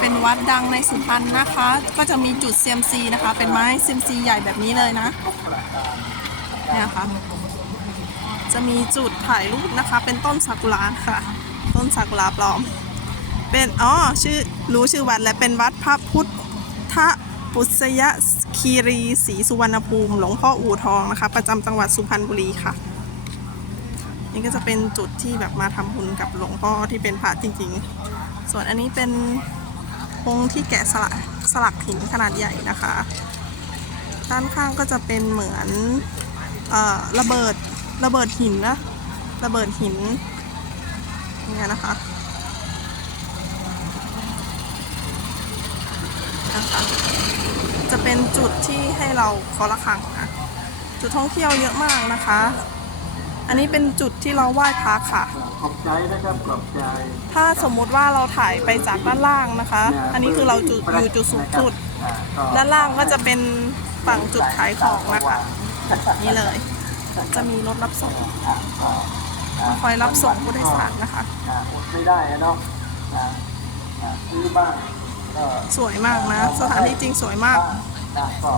เป็นวัดดังในสุพรรณนะคะ ก็จะมีจุดเซียมซีนะคะ เป็นไม้เซียมซีใหญ่แบบนี้เลยนะเนี่ยค่ะ จะมีจุดถ่ายรูปนะคะ เป็นต้นซากุระค่ะ ต้นซากุระปลอม เป็นอ๋อชื่อรู้ชื่อวัดและเป็นวัดพระพุทธปุษยคีรีศรีสุวรรณภูมิหลวงพ่ออู่ทองนะคะ ประจำจังหวัดสุพรรณบุรีค่ะ นี่ก็จะเป็นจุดที่แบบมาทำบุญกับหลวงพ่อที่เป็นพระจริงๆ ส่วนอันนี้เป็น องค์ที่แกะสลักสลักหินขนาดใหญ่นะคะ ด้านข้างก็จะเป็นเหมือนเอ่อระเบิดระเบิดหินนะระเบิดหินเนี่ยนะคะนะคะจะเป็นจุดที่ให้เราเคาะระฆังนะจุดท่องเที่ยวเยอะมากนะคะ อันนี้เป็นจุดที่เราไหว้พระค่ะ ขอบใจนะครับขอบใจถ้าสมมุติว่าเราถ่ายไปจากด้านล่างนะคะ อันนี้คือเราจุดอยู่จุดสูงสุดอ่าก็ด้านล่างก็จะเป็นฝั่งจุดขายของนะคะนี่เลย จะมีรถรับส่งมาคอยรับส่งผู้โดยสารนะคะอ่าอดไม่ได้อะเนาะอ่าอ่าซื้อบ้านก็สวยมากนะ สถานที่จริงสวยมากอ่าก็